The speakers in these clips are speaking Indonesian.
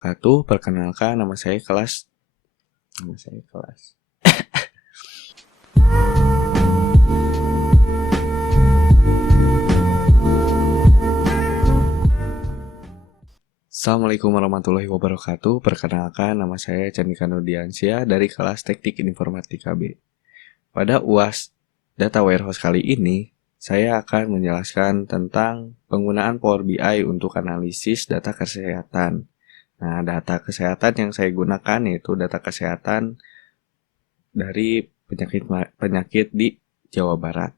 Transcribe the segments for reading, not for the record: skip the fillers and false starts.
Perkenalkan, nama saya Kelas. Assalamualaikum warahmatullahi wabarakatuh. Perkenalkan, nama saya Chandika Nurdiansyah dari kelas Teknik Informatika B. Pada UAS Data Warehouse kali ini, saya akan menjelaskan tentang penggunaan Power BI untuk analisis data kesehatan. Nah, data kesehatan yang saya gunakan yaitu data kesehatan dari penyakit di Jawa Barat.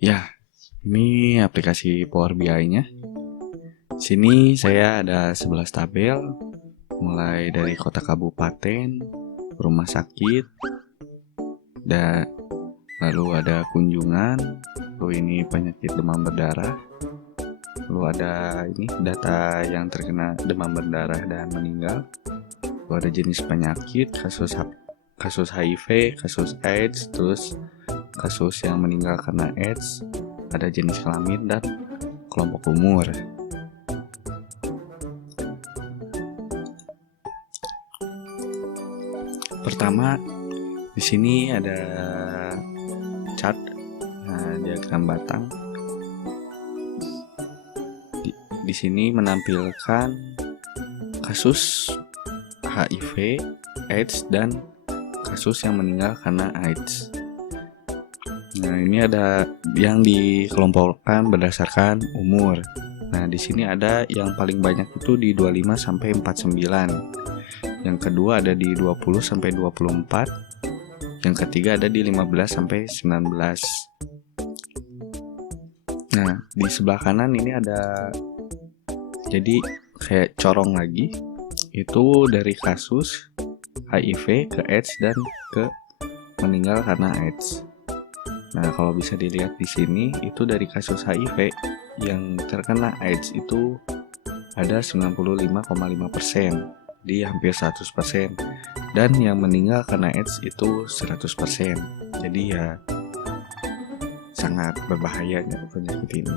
Ya, ini aplikasi Power BI-nya. Sini saya ada 11 tabel, mulai dari kota kabupaten, rumah sakit, dan lalu ada kunjungan, lalu ini penyakit demam berdarah, lalu ada ini data yang terkena demam berdarah dan meninggal, lalu ada jenis penyakit, kasus HIV, kasus AIDS, terus kasus yang meninggal karena AIDS, ada jenis kelamin dan kelompok umur. Pertama, di sini ada chart, diagram batang. Di sini menampilkan kasus HIV, AIDS, dan kasus yang meninggal karena AIDS. Nah, ini ada yang dikelompokkan berdasarkan umur. Nah, di sini ada yang paling banyak itu di 25 sampai 49. Yang kedua ada di 20 sampai 24. Yang ketiga ada di 15 sampai 19. Nah, di sebelah kanan ini ada jadi kayak corong lagi. Itu dari kasus HIV ke AIDS dan ke meninggal karena AIDS. Nah, kalau bisa dilihat di sini, itu dari kasus HIV yang terkena AIDS itu ada 95,5%, di hampir 100%. Dan yang meninggal karena AIDS itu 100%. Jadi ya sangat berbahaya penyakit ini.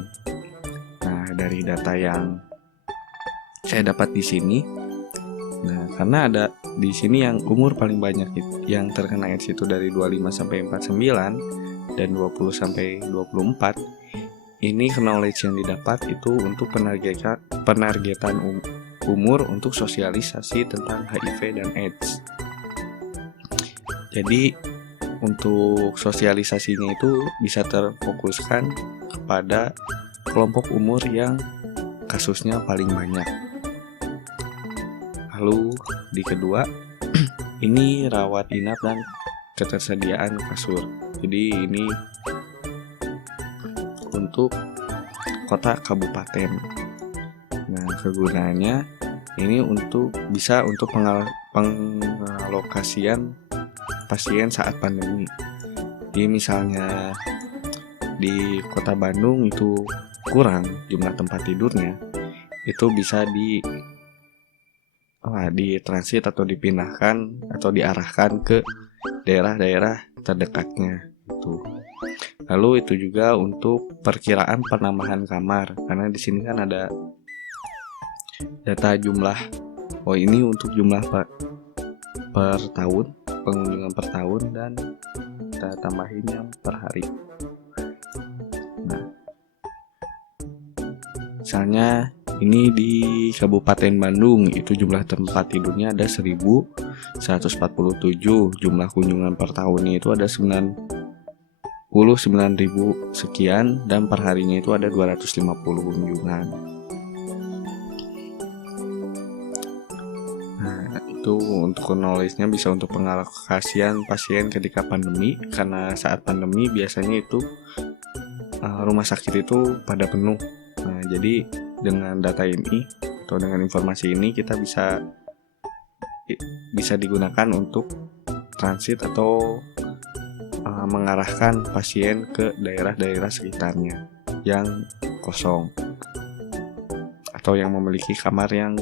Nah, dari data yang saya dapat di sini, nah karena ada di sini yang umur paling banyak yang terkena AIDS itu dari 25 sampai 49 dan 20 sampai 24. Ini knowledge yang didapat itu untuk penargetan umur untuk sosialisasi tentang HIV dan AIDS. Jadi untuk sosialisasinya itu bisa terfokuskan kepada kelompok umur yang kasusnya paling banyak. Lalu di kedua, ini rawat inap dan ketersediaan kasur. Jadi ini untuk kota kabupaten. Nah, kegunaannya ini bisa untuk pengalokasian pasien saat pandemi. Jadi misalnya di kota Bandung itu kurang jumlah tempat tidurnya, itu bisa ditransit atau dipindahkan atau diarahkan ke daerah-daerah terdekatnya itu. Lalu itu juga untuk perkiraan penambahan kamar, karena di sini kan ada data jumlah. Oh, ini untuk jumlah per tahun, pengunjungan per tahun, dan kita tambahin yang per hari. Nah, misalnya ini di Kabupaten Bandung itu jumlah tempat tidurnya ada 1147, jumlah kunjungan per tahunnya itu ada 99.000 sekian, dan per harinya itu ada 250 kunjungan. Nah, itu untuk knowledge-nya bisa untuk pengalokasian pasien ketika pandemi, karena saat pandemi biasanya itu rumah sakit itu pada penuh. Nah, jadi dengan data ini atau dengan informasi ini kita bisa digunakan untuk transit atau mengarahkan pasien ke daerah-daerah sekitarnya yang kosong atau yang memiliki kamar yang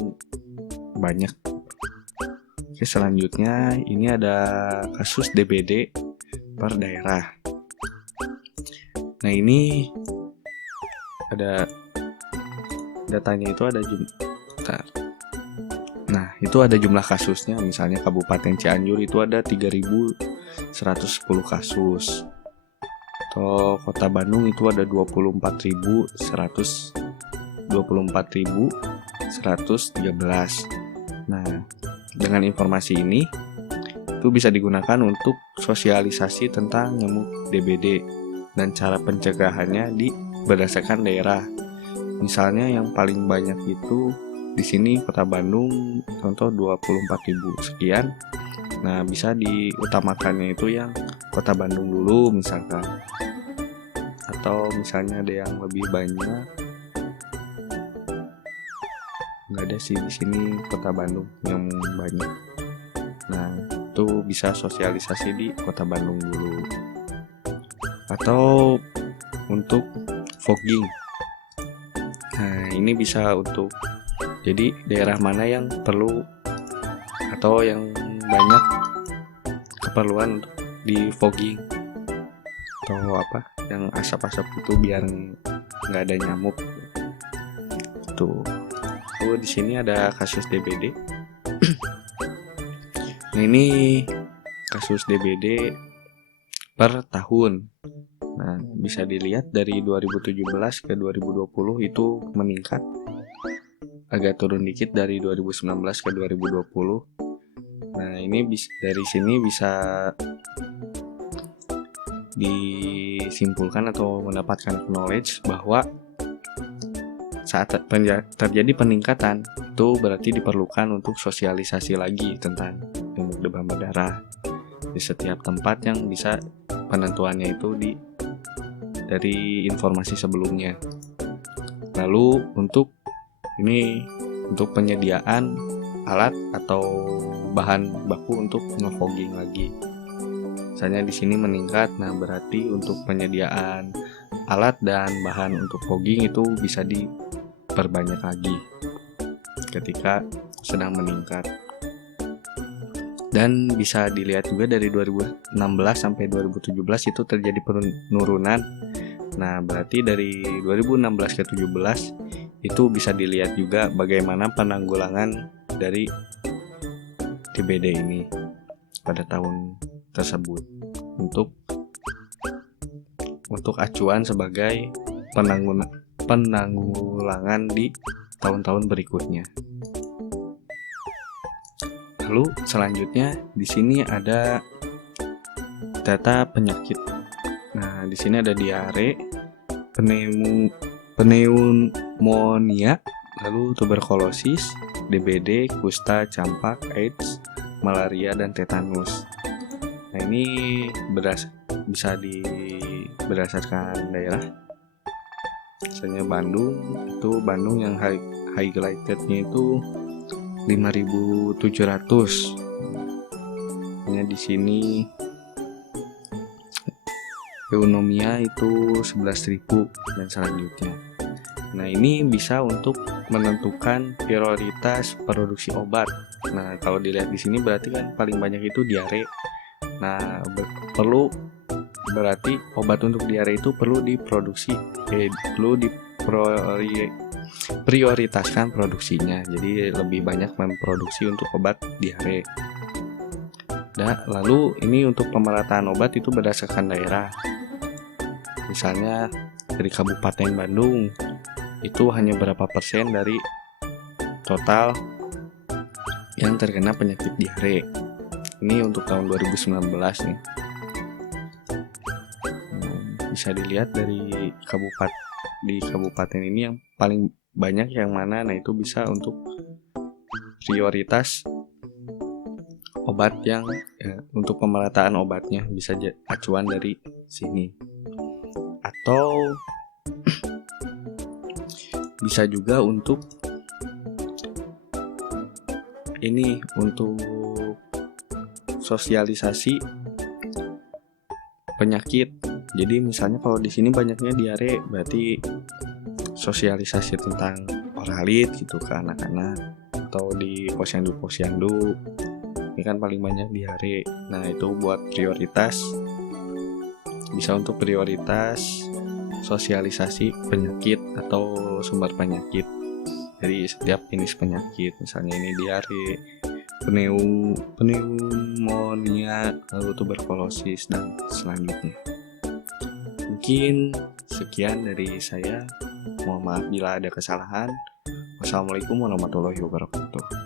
banyak. Oke, selanjutnya ini ada kasus DBD per daerah. Nah, ini ada datanya itu ada itu ada jumlah kasusnya. Misalnya Kabupaten Cianjur itu ada 3.110 kasus. Atau Kota Bandung itu ada 24.113. Nah, dengan informasi ini itu bisa digunakan untuk sosialisasi tentang nyamuk DBD dan cara pencegahannya berdasarkan daerah. Misalnya yang paling banyak itu di sini Kota Bandung, contoh 24.000 sekian. Nah, bisa diutamakannya itu yang Kota Bandung dulu misalkan. Atau misalnya ada yang lebih banyak. Nggak ada sih di sini Kota Bandung yang banyak. Nah, itu bisa sosialisasi di Kota Bandung dulu. Atau untuk fogging. Nah, ini bisa untuk jadi daerah mana yang perlu atau yang banyak keperluan untuk di fogging atau yang asap-asap itu biar nggak ada nyamuk. Tuh di sini ada kasus DBD. Nah, ini kasus DBD per tahun. Nah, bisa dilihat dari 2017 ke 2020 itu meningkat. Agak turun dikit dari 2019 ke 2020. Nah, ini dari sini bisa disimpulkan atau mendapatkan knowledge bahwa saat terjadi peningkatan itu berarti diperlukan untuk sosialisasi lagi tentang nyamuk demam berdarah di setiap tempat yang bisa penentuannya itu dari informasi sebelumnya. Lalu untuk penyediaan alat atau bahan baku untuk nge-fogging lagi. Misalnya di sini meningkat, nah berarti untuk penyediaan alat dan bahan untuk fogging itu bisa diperbanyak lagi ketika sedang meningkat. Dan bisa dilihat juga dari 2016 sampai 2017 itu terjadi penurunan. Nah, berarti dari 2016 ke 2017 itu bisa dilihat juga bagaimana penanggulangan dari DBD ini pada tahun tersebut untuk acuan sebagai penanggulangan di tahun-tahun berikutnya. Lalu selanjutnya di sini ada data penyakit. Nah, di sini ada diare, pneumonia, lalu tuberkulosis, DBD, kusta, campak, AIDS, malaria, dan tetanus. Nah, ini bisa berdasarkan daerah. Misalnya Bandung yang highlightednya itu 5.700. Di sini pneumonia itu 11.000 dan selanjutnya. Nah, ini bisa untuk menentukan prioritas produksi obat. Nah, kalau dilihat di sini berarti kan paling banyak itu diare. Nah, berarti obat untuk diare itu perlu prioritaskan produksinya. Jadi lebih banyak memproduksi untuk obat diare. Lalu ini untuk pemerataan obat itu berdasarkan daerah. Misalnya dari Kabupaten Bandung itu hanya berapa persen dari total yang terkena penyakit diare. Ini untuk tahun 2019 nih. Bisa dilihat dari kabupaten ini yang paling banyak yang mana. Nah, itu bisa untuk prioritas obat yang untuk pemerataan obatnya, bisa acuan dari sini. Atau bisa juga untuk sosialisasi penyakit. Jadi misalnya kalau di sini banyaknya diare, berarti sosialisasi tentang oralit gitu ke anak-anak, atau di posyandu ini kan paling banyak diare. Nah, itu buat prioritas, bisa untuk prioritas sosialisasi penyakit atau sumber penyakit. Jadi setiap jenis penyakit, misalnya ini diare, pneumonia, lalu tuberkulosis dan selanjutnya. Mungkin sekian dari saya. Mohon maaf bila ada kesalahan. Wassalamualaikum warahmatullahi wabarakatuh.